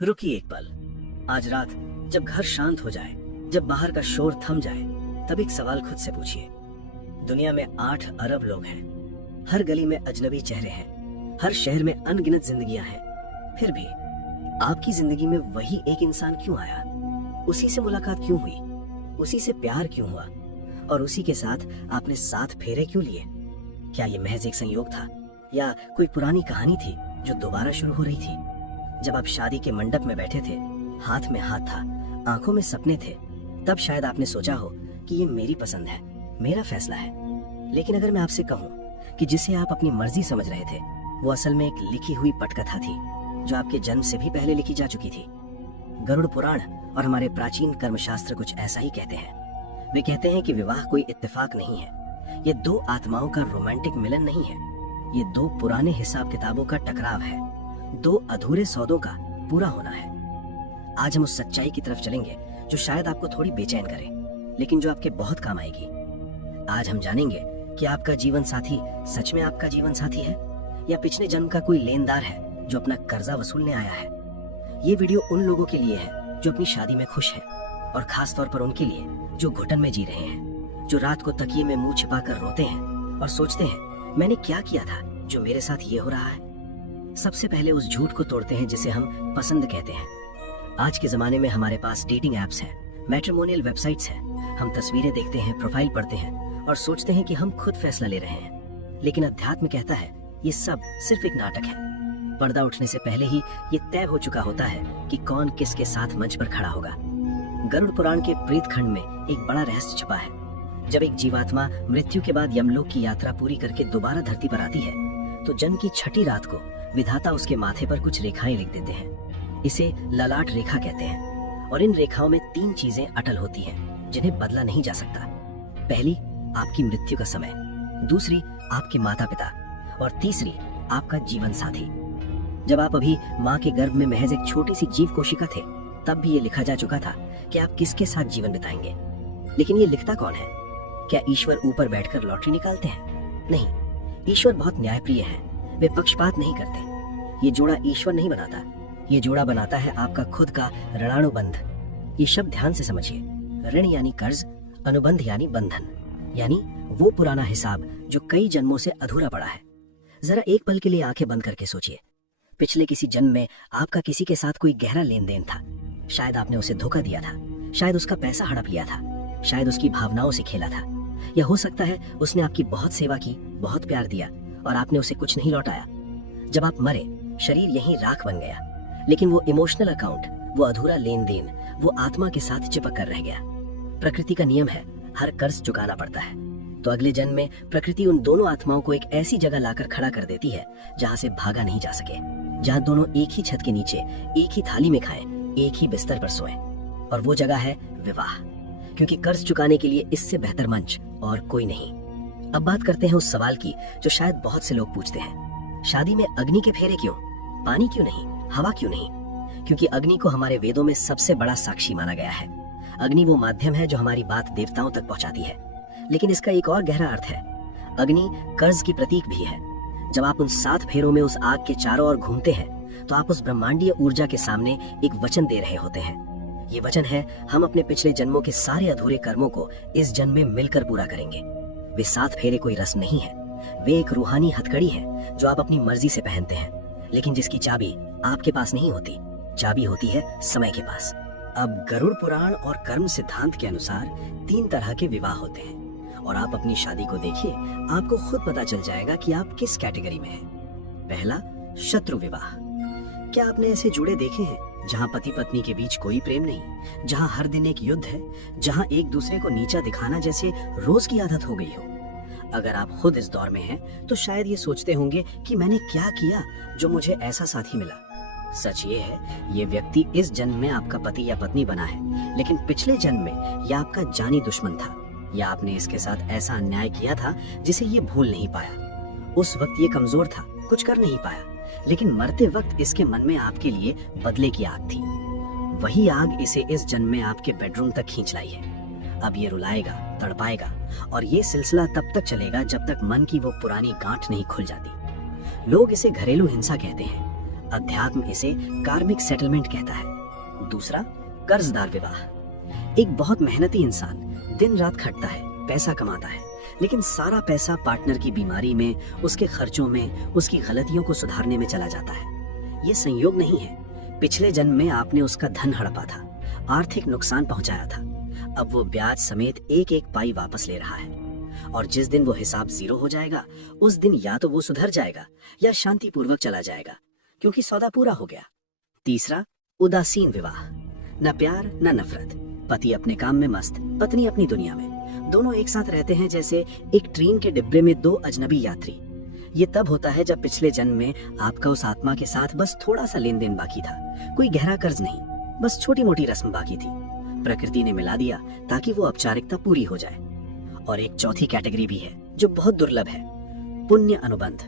रुकिए एक पल। आज रात जब घर शांत हो जाए, जब बाहर का शोर थम जाए, तब एक सवाल खुद से पूछिए। दुनिया में 8 अरब लोग हैं, हर गली में अजनबी चेहरे हैं, हर शहर में अनगिनत जिंदगियां हैं। फिर भी आपकी जिंदगी में वही एक इंसान क्यों आया? उसी से मुलाकात क्यों हुई? उसी से प्यार क्यों हुआ? और उसी के साथ आपने 7 फेरे क्यों लिए? क्या ये महज एक संयोग था या कोई पुरानी कहानी थी जो दोबारा शुरू हो रही थी? जब आप शादी के मंडप में बैठे थे, हाथ में हाथ था, आंखों में सपने थे, तब शायद आपने सोचा हो कि ये मेरी पसंद है, मेरा फैसला है। लेकिन अगर मैं आपसे कहूँ कि जिसे आप अपनी मर्जी समझ रहे थे, वो असल में एक लिखी हुई पटकथा थी जो आपके जन्म से भी पहले लिखी जा चुकी थी। गरुड़ पुराण और हमारे प्राचीन कर्मशास्त्र कुछ ऐसा ही कहते हैं। वे कहते हैं कि विवाह कोई इत्तेफाक नहीं है, ये 2 आत्माओं का रोमांटिक मिलन नहीं है, ये 2 पुराने हिसाब किताबों का टकराव है, 2 अधूरे सौदों का पूरा होना है। आज हम उस सच्चाई की तरफ चलेंगे जो शायद आपको थोड़ी बेचैन करे, लेकिन जो आपके बहुत काम आएगी। आज हम जानेंगे कि आपका जीवन साथी सच में आपका जीवन साथी है या पिछले जन्म का कोई लेनदार है जो अपना कर्जा वसूलने आया है। ये वीडियो उन लोगों के लिए है जो अपनी शादी में खुश हैं, और खास तौर पर उनके लिए जो घुटन में जी रहे हैं, जो रात को तकिए में मुंह छिपाकर रोते हैं और सोचते हैं मैंने क्या किया था जो मेरे साथ ये हो रहा है। सबसे पहले उस झूठ को तोड़ते हैं जिसे हम पसंद कहते हैं। आज के जमाने में हमारे पास डेटिंग एप्स हैं, मैट्रिमोनियल वेबसाइट्स हैं। हम तस्वीरें देखते हैं, प्रोफाइल पढ़ते हैं और सोचते हैं कि हम खुद फैसला ले रहे हैं। लेकिन अध्यात्म कहता है ये सब सिर्फ एक नाटक है। पर्दा उठने से पहले ही ये तय हो चुका होता है कि कौन किसके साथ मंच पर खड़ा होगा। गरुड़ पुराण के प्रेत खंड में एक बड़ा रहस्य छिपा है। जब एक जीवात्मा मृत्यु के बाद यमलोक की यात्रा पूरी करके दोबारा धरती पर आती है, तो जन्म की छठी रात को विधाता उसके माथे पर कुछ रेखाएं लिख देते हैं। इसे ललाट रेखा कहते हैं, और इन रेखाओं में 3 चीजें अटल होती हैं जिन्हें बदला नहीं जा सकता। पहली, आपकी मृत्यु का समय, दूसरी, आपके माता पिता, और तीसरी, आपका जीवन साथी। जब आप अभी माँ के गर्भ में महज एक छोटी सी जीव कोशिका थे, तब भी ये लिखा जा चुका था कि आप किसके साथ जीवन बिताएंगे। लेकिन ये लिखता कौन है? क्या ईश्वर ऊपर बैठकर लॉटरी निकालते हैं? नहीं, ईश्वर बहुत न्यायप्रिय है, वे पक्षपात नहीं करते। ये जोड़ा ईश्वर नहीं बनाता, ये जोड़ा बनाता है आपका खुद का ऋणानुबंध। ये शब्द ध्यान से समझिए। ऋण यानी कर्ज, अनुबंध यानी बंधन, यानी वो पुराना हिसाब जो कई जन्मों से अधूरा पड़ा है। जरा एक पल के लिए आंखें बंद करके सोचिए। पिछले किसी जन्म में आपका किसी के साथ कोई गहरा लेन देन था। शायद आपने उसे धोखा दिया था, शायद उसका पैसा हड़प लिया था, शायद उसकी भावनाओं से खेला था, या हो सकता है उसने आपकी बहुत सेवा की, बहुत प्यार दिया और आपने उसे कुछ नहीं लौटाया। जब आप मरे, शरीर यहीं राख बन गया, लेकिन वो इमोशनल अकाउंट, वो अधूरा लेन देन, वो आत्मा के साथ चिपक कर रह गया। प्रकृति का नियम है, हर कर्ज चुकाना पड़ता है। तो अगले जन्म में प्रकृति उन दोनों आत्माओं को एक ऐसी जगह लाकर खड़ा कर देती है जहाँ से भागा नहीं जा सके, जहाँ दोनों एक ही छत के नीचे, एक ही थाली में खाएं, एक ही बिस्तर पर सोएं। और वो जगह है विवाह, क्योंकि कर्ज चुकाने के लिए इससे बेहतर मंच और कोई नहीं। अब बात करते हैं उस सवाल की जो शायद बहुत से लोग पूछते हैं, शादी में अग्नि के फेरे क्यों? पानी क्यों नहीं? हवा क्यों नहीं? क्योंकि अग्नि को हमारे वेदों में सबसे बड़ा साक्षी माना गया है। अग्नि वो माध्यम है जो हमारी बात देवताओं तक पहुंचाती है। लेकिन इसका एक और गहरा अर्थ है। अग्नि कर्ज की प्रतीक भी है। जब आप उन 7 फेरों में उस आग के चारों ओर घूमते हैं, तो आप उस ब्रह्मांडीय ऊर्जा के सामने एक वचन दे रहे होते हैं। ये वचन है, हम अपने पिछले जन्मों के सारे अधूरे कर्मों को इस जन्म में मिलकर पूरा करेंगे। वे 7 फेरे कोई रस्म नहीं है, वे एक रूहानी हथकड़ी है जो आप अपनी मर्जी से पहनते हैं, लेकिन जिसकी चाबी आपके पास नहीं होती। चाबी होती है समय के पास। अब गरुड़ पुराण और कर्म सिद्धांत के अनुसार 3 तरह के विवाह होते हैं, और आप अपनी शादी को देखिए, आपको खुद पता चल जाएगा कि आप किस कैटेगरी में हैं। पहला, शत्रु विवाह। क्या आपने ऐसे जुड़े देखे हैं जहां पति पत्नी के बीच कोई प्रेम नहीं, जहां हर दिन एक युद्ध है, जहां एक दूसरे को नीचा दिखाना जैसे रोज की आदत हो गई हो? अगर आप खुद इस दौर में हैं, तो शायद ये सोचते होंगे कि मैंने क्या किया जो मुझे ऐसा साथी मिला। सच ये है, ये व्यक्ति इस जन्म में आपका पति या पत्नी बना है, लेकिन पिछले जन्म में यह आपका जानी दुश्मन था, या आपने इसके साथ ऐसा अन्याय किया था जिसे ये भूल नहीं पाया। उस वक्त ये कमजोर था, कुछ कर नहीं पाया, लेकिन मरते वक्त इसके मन में आपके लिए बदले की आग थी। वही आग इसे इस जन्म में आपके बेडरूम तक खींच लाई है। अब ये रुलाएगा, तड़पाएगा, और ये सिलसिला तब तक चलेगा जब तक मन की वो पुरानी गांठ नहीं खुल जाती। लोग इसे घरेलू हिंसा कहते हैं। अध्यात्म इसे कार्मिक सेटलमेंट कहता है। दूसरा, कर्जदार विवाह। एक बहुत मेहनती इंसान दिन रात खटता है, पैसा कमाता है, लेकिन सारा पैसा पार्टनर की बीमारी में, उसके खर्चों में, उसकी गलतियों को सुधारने में चला जाता है। ये संयोग नहीं है, पिछले जन्म में आपने उसका धन हड़पा था, आर्थिक नुकसान पहुंचाया था। अब वो ब्याज समेत एक एक पाई वापस ले रहा है, और जिस दिन वो हिसाब जीरो हो जाएगा उस दिन या तो वो सुधर जाएगा या शांतिपूर्वक चला जाएगा, क्योंकि सौदा पूरा हो गया। तीसरा, उदासीन विवाह। न प्यार न नफरत, पति अपने काम में मस्त, पत्नी अपनी दुनिया में। दोनों एक साथ रहते हैं जैसे एक ट्रेन के डिब्बे में दो अजनबी यात्री। ये तब होता है जब पिछले जन्म में आपका उस आत्मा के साथ बस थोड़ा सा लेन देन बाकी था, कोई गहरा कर्ज नहीं, बस छोटी मोटी रस्म बाकी थी। प्रकृति ने मिला दिया ताकि वो औपचारिकता पूरी हो जाए। और एक चौथी कैटेगरी भी है जो बहुत दुर्लभ है, पुण्य अनुबंध।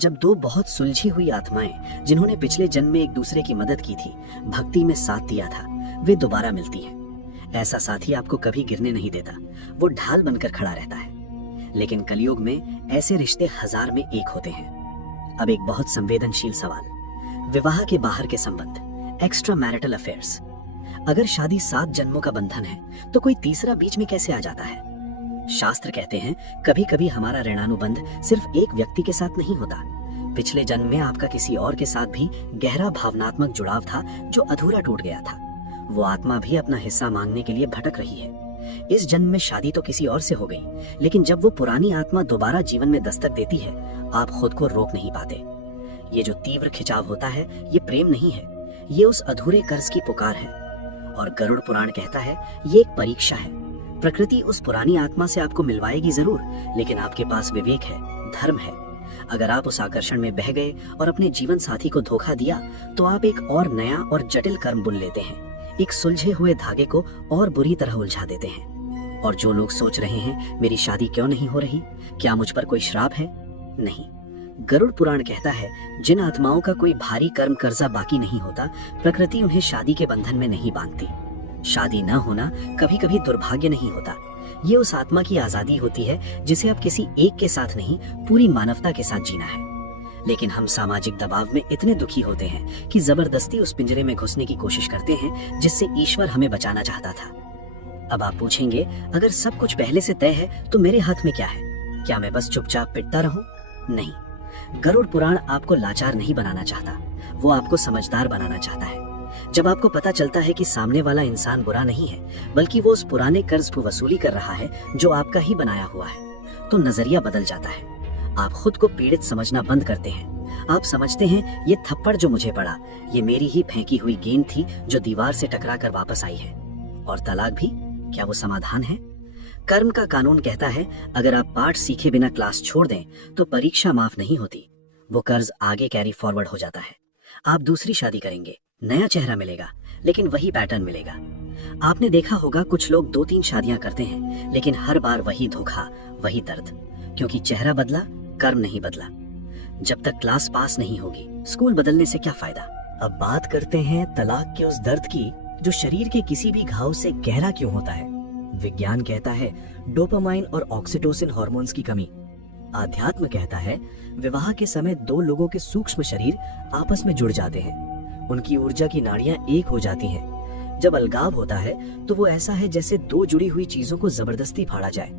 जब दो बहुत सुलझी हुई आत्माएं जिन्होंने पिछले जन्म में एक दूसरे की मदद की थी, भक्ति में साथ दिया था, वे दोबारा मिलती हैं। ऐसा साथी आपको कभी गिरने नहीं देता, वो ढाल बनकर खड़ा रहता है। लेकिन कलयुग में ऐसे रिश्ते 1000 में एक होते हैं। अब एक बहुत संवेदनशील सवाल, विवाह के बाहर के संबंध, एक्स्ट्रा मैरिटल अफेयर्स। अगर शादी 7 जन्मों का बंधन है तो कोई तीसरा बीच में कैसे आ जाता है? शास्त्र कहते हैं कभी कभी हमारा ऋणानुबंध सिर्फ एक व्यक्ति के साथ नहीं होता। पिछले जन्म में आपका किसी और के साथ भी गहरा भावनात्मक जुड़ाव था जो अधूरा टूट गया था। वो आत्मा भी अपना हिस्सा मांगने के लिए भटक रही है। इस जन्म में शादी तो किसी और से हो गई, लेकिन जब वो पुरानी आत्मा दोबारा जीवन में दस्तक देती है, आप खुद को रोक नहीं पाते। ये जो तीव्र खिंचाव होता है, ये प्रेम नहीं है, ये उस अधूरे कर्ज की पुकार है। और गरुड़ पुराण कहता है ये एक परीक्षा है। प्रकृति उस पुरानी आत्मा से आपको मिलवाएगी जरूर, लेकिन आपके पास विवेक है, धर्म है। अगर आप उस आकर्षण में बह गए और अपने जीवन साथी को धोखा दिया, तो आप एक और नया और जटिल कर्म बुन लेते हैं, एक सुलझे हुए धागे को और बुरी तरह उलझा देते हैं। और जो लोग सोच रहे हैं मेरी शादी क्यों नहीं हो रही, क्या मुझ पर कोई श्राप है? नहीं, गरुड़ पुराण कहता है जिन आत्माओं का कोई भारी कर्म कर्जा बाकी नहीं होता, प्रकृति उन्हें शादी के बंधन में नहीं बांधती। शादी न होना कभी कभी दुर्भाग्य नहीं होता, ये उस आत्मा की आजादी होती है जिसे अब किसी एक के साथ नहीं, पूरी मानवता के साथ जीना है। लेकिन हम सामाजिक दबाव में इतने दुखी होते हैं कि जबरदस्ती उस पिंजरे में घुसने की कोशिश करते हैं जिससे ईश्वर हमें बचाना चाहता था। अब आप पूछेंगे, अगर सब कुछ पहले से तय है तो मेरे हाथ में क्या है? क्या मैं बस चुपचाप पिटता रहूं? नहीं, गरुड़ पुराण आपको लाचार नहीं बनाना चाहता, वो आपको समझदार बनाना चाहता है। जब आपको पता चलता है कि सामने वाला इंसान बुरा नहीं है, बल्कि वो उस पुराने कर्ज को वसूली कर रहा है जो आपका ही बनाया हुआ है, तो नजरिया बदल जाता है। आप खुद को पीड़ित समझना बंद करते हैं। आप समझते हैं ये थप्पड़ जो मुझे पड़ा, ये मेरी ही फेंकी हुई गेंद थी जो दीवार से टकरा कर वापस आई है। और तलाक भी, क्या वो समाधान है? कर्म का कानून कहता है अगर आप पाठ सीखे बिना क्लास छोड़ दें तो परीक्षा माफ नहीं होती, वो कर्ज आगे कैरी फॉरवर्ड हो जाता है। आप दूसरी शादी करेंगे, नया चेहरा मिलेगा, लेकिन वही पैटर्न मिलेगा। आपने देखा होगा कुछ लोग 2-3 शादियां करते हैं, लेकिन हर बार वही धोखा, वही दर्द, क्योंकि चेहरा बदला, कर्म नहीं बदला। जब तक क्लास पास नहीं होगी, स्कूल बदलने से क्या फायदा? अब बात करते हैं तलाक के उस दर्द की जो शरीर के किसी भी घाव से गहरा क्यों होता है। विज्ञान कहता है डोपामाइन और ऑक्सीटोसिन हार्मोन्स की कमी। आध्यात्म कहता है विवाह के समय 2 लोगों के सूक्ष्म शरीर आपस में जुड़ जाते हैं, उनकी ऊर्जा की नाड़ियां एक हो जाती हैं। जब अलगाव होता है तो वो ऐसा है जैसे 2 जुड़ी हुई चीजों को जबरदस्ती फाड़ा जाए।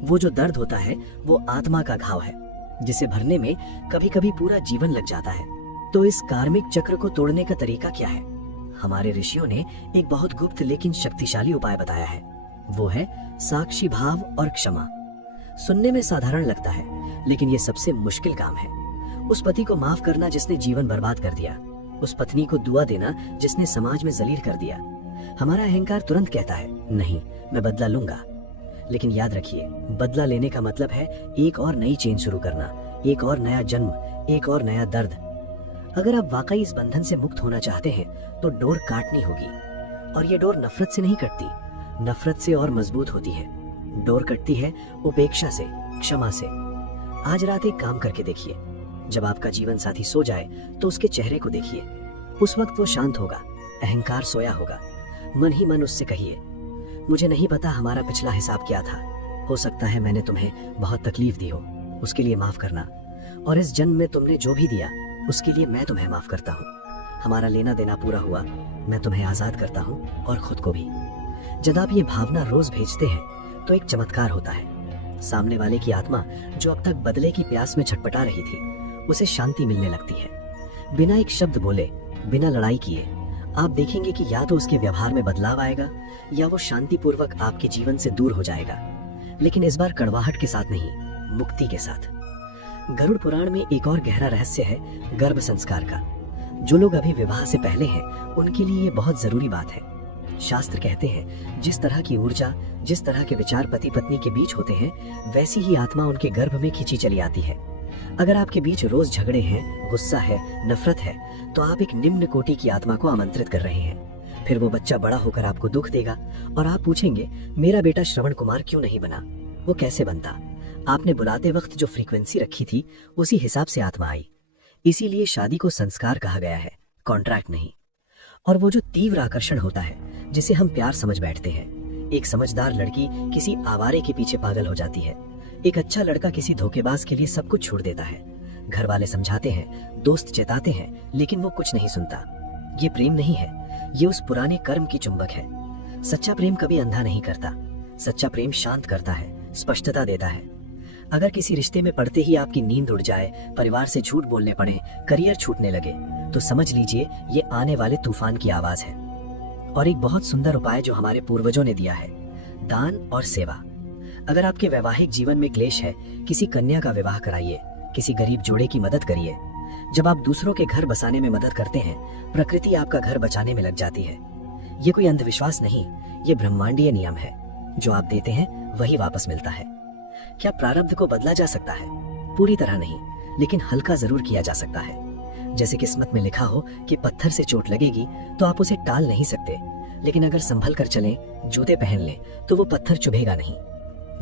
वो जो दर्द होता है वो आत्मा का घाव है, जिसे भरने में कभी कभी पूरा जीवन लग जाता है। तो इस कार्मिक चक्र को तोड़ने का तरीका क्या है? हमारे ऋषियों ने एक बहुत गुप्त लेकिन शक्तिशाली उपाय बताया है, वो है साक्षी भाव और क्षमा। सुनने में साधारण लगता है, लेकिन ये सबसे मुश्किल काम है। उस पति को माफ करना जिसने जीवन बर्बाद कर दिया, उस पत्नी को दुआ देना जिसने समाज में जलील कर दिया। हमारा अहंकार तुरंत कहता है नहीं, मैं बदला लूंगा। लेकिन याद रखिए, बदला लेने का मतलब है एक और नई चेन शुरू करना, एक और नया जन्म, एक और नया दर्द। अगर आप वाकई इस बंधन से मुक्त होना चाहते हैं तो डोर काटनी होगी। और ये डोर नफरत से नहीं कटती, नफरत से और मजबूत होती है। डोर कटती है उपेक्षा से, क्षमा से। आज रात एक काम करके देखिए, जब आपका जीवन साथी सो जाए तो उसके चेहरे को देखिए। उस वक्त वो शांत होगा, अहंकार सोया होगा। मन ही मन उससे कहिए, मुझे नहीं पता हमारा पिछला हिसाब क्या था, हो सकता है मैंने तुम्हें बहुत तकलीफ दी हो, उसके लिए माफ करना। और इस जन्म में तुमने जो भी दिया उसके लिए मैं तुम्हें माफ करता हूँ। हमारा लेना देना पूरा हुआ, मैं तुम्हें आजाद करता हूँ और खुद को भी। जब आप ये भावना रोज भेजते हैं तो एक चमत्कार होता है। सामने वाले की आत्मा जो अब तक बदले की प्यास में छटपटा रही थी, उसे शांति मिलने लगती है। बिना एक शब्द बोले, बिना लड़ाई किए, आप देखेंगे कि या तो उसके व्यवहार में बदलाव आएगा या वो शांतिपूर्वक आपके जीवन से दूर हो जाएगा। लेकिन इस बार कड़वाहट के साथ नहीं, मुक्ति के साथ। गरुड़ पुराण में एक और गहरा रहस्य है गर्भ संस्कार का। जो लोग अभी विवाह से पहले हैं, उनके लिए ये बहुत जरूरी बात है। शास्त्र कहते हैं, जिस तरह की ऊर्जा, जिस तरह के विचार पति पत्नी के बीच होते हैं, वैसी ही आत्मा उनके गर्भ में खींची चली आती है। अगर आपके बीच रोज झगड़े हैं, गुस्सा है, नफरत है, तो आप एक निम्न कोटि की आत्मा को आमंत्रित कर रहे हैं। फिर वो बच्चा बड़ा होकर आपको दुख देगा और आप पूछेंगे, मेरा बेटा श्रवण कुमार क्यों नहीं बना? वो कैसे बनता? आपने बुलाते वक्त जो फ्रीक्वेंसी रखी थी, उसी हिसाब से आत्मा आई। इसीलिए शादी को संस्कार कहा गया है, कॉन्ट्रैक्ट नहीं। और वो जो तीव्र आकर्षण होता है, जिसे हम प्यार समझ बैठते हैं। एक समझदार लड़की किसी आवारे के पीछे पागल हो जाती है। एक अच्छा लड़का किसी धोखेबाज के लिए सब कुछ छोड़ देता है। घर वाले समझाते हैं, दोस्त चेताते हैं, लेकिन वो कुछ नहीं सुनता। ये प्रेम नहीं है, ये उस पुराने कर्म की चुंबक है। सच्चा प्रेम कभी अंधा नहीं करता। सच्चा प्रेम शांत करता है, स्पष्टता देता है। अगर किसी रिश्ते में पड़ते ही आपकी नींद उड़ जाए, परिवार से झूठ बोलने पड़े, करियर छूटने लगे, तो समझ लीजिए ये आने वाले तूफान की आवाज है। और एक बहुत सुंदर उपाय जो हमारे पूर्वजों ने दिया है, दान और सेवा। अगर आपके वैवाहिक जीवन में क्लेश है, किसी कन्या का विवाह कराइए, किसी गरीब जोड़े की मदद करिए। जब आप दूसरों के घर बसाने में मदद करते हैं, प्रकृति आपका घर बचाने में लग जाती है। ये कोई अंधविश्वास नहीं, ये ब्रह्मांडीय नियम है। जो आप देते हैं वही वापस मिलता है। क्या प्रारब्ध को बदला जा सकता है? पूरी तरह नहीं, लेकिन हल्का जरूर किया जा सकता है। जैसे किस्मत में लिखा हो कि पत्थर से चोट लगेगी तो आप उसे टाल नहीं सकते, लेकिन अगर संभल कर चलें, जूते पहन लें, तो वो पत्थर चुभेगा नहीं।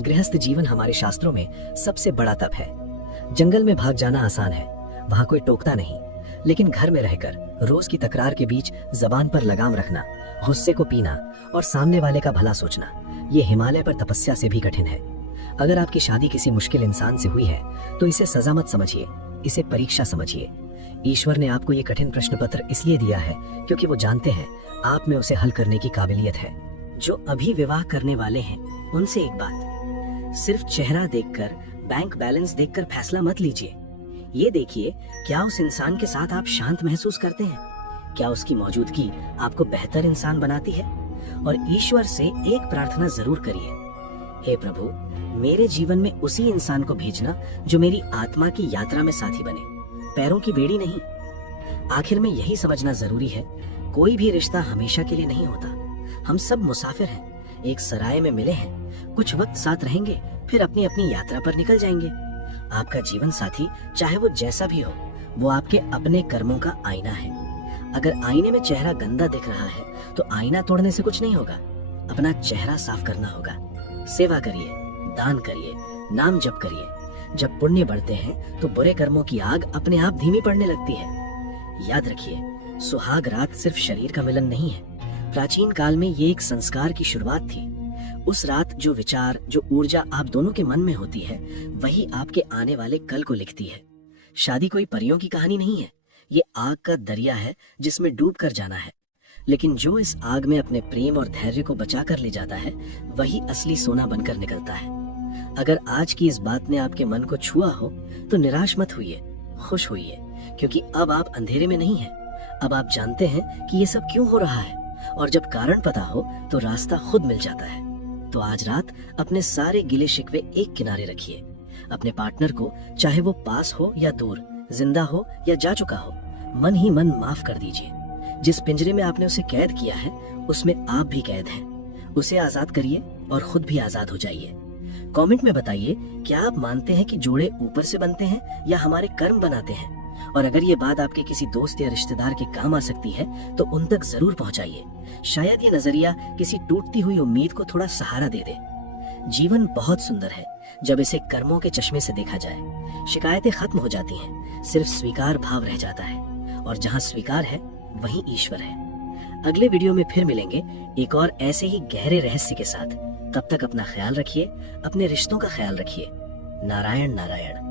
गृहस्थ जीवन हमारे शास्त्रों में सबसे बड़ा तप है। जंगल में भाग जाना आसान है, वहां कोई टोकता नहीं, लेकिन घर में रहकर रोज की तकरार के बीच जबान पर लगाम रखना, गुस्से को पीना और सामने वाले का भला सोचना, ये हिमालय पर तपस्या से भी कठिन है। अगर आपकी शादी किसी मुश्किल इंसान से हुई है, तो इसे सजा मत समझिए, इसे परीक्षा समझिए। ईश्वर ने आपको ये कठिन प्रश्न पत्र इसलिए दिया है क्योंकि वो जानते हैं आप में उसे हल करने की काबिलियत है। जो अभी विवाह करने वाले हैं, उनसे एक बात, सिर्फ चेहरा देखकर, बैंक बैलेंस देखकर फैसला मत लीजिए। ये देखिए, क्या उस इंसान के साथ आप शांत महसूस करते हैं? क्या उसकी मौजूदगी आपको बेहतर इंसान बनाती है? और ईश्वर से एक प्रार्थना जरूर करिए, हे प्रभु, मेरे जीवन में उसी इंसान को भेजना जो मेरी आत्मा की यात्रा में साथी बने, पैरों की बेड़ी नहीं। आखिर में यही समझना जरूरी है, कोई भी रिश्ता हमेशा के लिए नहीं होता। हम सब मुसाफिर हैं, एक सराय में मिले हैं, कुछ वक्त साथ रहेंगे, फिर अपनी अपनी यात्रा पर निकल जाएंगे। आपका जीवन साथी चाहे वो जैसा भी हो, वो आपके अपने कर्मों का आईना है। अगर आईने में चेहरा गंदा दिख रहा है, तो आईना तोड़ने से कुछ नहीं होगा, अपना चेहरा साफ करना होगा। सेवा करिए, दान करिए, नाम जप करिए। जब पुण्य बढ़ते हैं तो बुरे कर्मों की आग अपने आप धीमी पड़ने लगती है। याद रखिए, सुहाग रात सिर्फ शरीर का मिलन नहीं है। प्राचीन काल में ये एक संस्कार की शुरुआत थी। उस रात जो विचार, जो ऊर्जा आप दोनों के मन में होती है, वही आपके आने वाले कल को लिखती है। शादी कोई परियों की कहानी नहीं है, ये आग का दरिया है जिसमें डूब कर जाना है। लेकिन जो इस आग में अपने प्रेम और धैर्य को बचा कर ले जाता है, वही असली सोना बनकर निकलता है। अगर आज की इस बात ने आपके मन को छुआ हो, तो निराश मत होइए, खुश होइए, क्योंकि अब आप अंधेरे में नहीं हैं। अब आप जानते हैं कि ये सब क्यों हो रहा है, और जब कारण पता हो तो रास्ता खुद मिल जाता है। तो आज रात अपने सारे गिले शिकवे एक किनारे रखिए। अपने पार्टनर को, चाहे वो पास हो या दूर, जिंदा हो या जा चुका हो, मन ही मन माफ कर दीजिए। जिस पिंजरे में आपने उसे कैद किया है, उसमें आप भी कैद हैं। उसे आजाद करिए और खुद भी आजाद हो जाइए। कमेंट में बताइए, क्या आप मानते हैं कि जोड़े ऊपर से बनते हैं या हमारे कर्म बनाते हैं? और अगर ये बात आपके किसी दोस्त या रिश्तेदार के काम आ सकती है, तो उन तक जरूर पहुंचाइए। शायद ये नजरिया किसी टूटती हुई उम्मीद को थोड़ा सहारा दे दे। जीवन बहुत सुंदर है जब इसे कर्मों के चश्मे से देखा जाए। शिकायतें खत्म हो जाती हैं, सिर्फ स्वीकार भाव रह जाता है, और जहाँ स्वीकार है वहीं ईश्वर है। अगले वीडियो में फिर मिलेंगे एक और ऐसे ही गहरे रहस्य के साथ। तब तक अपना ख्याल रखिए, अपने रिश्तों का ख्याल रखिए। नारायण नारायण।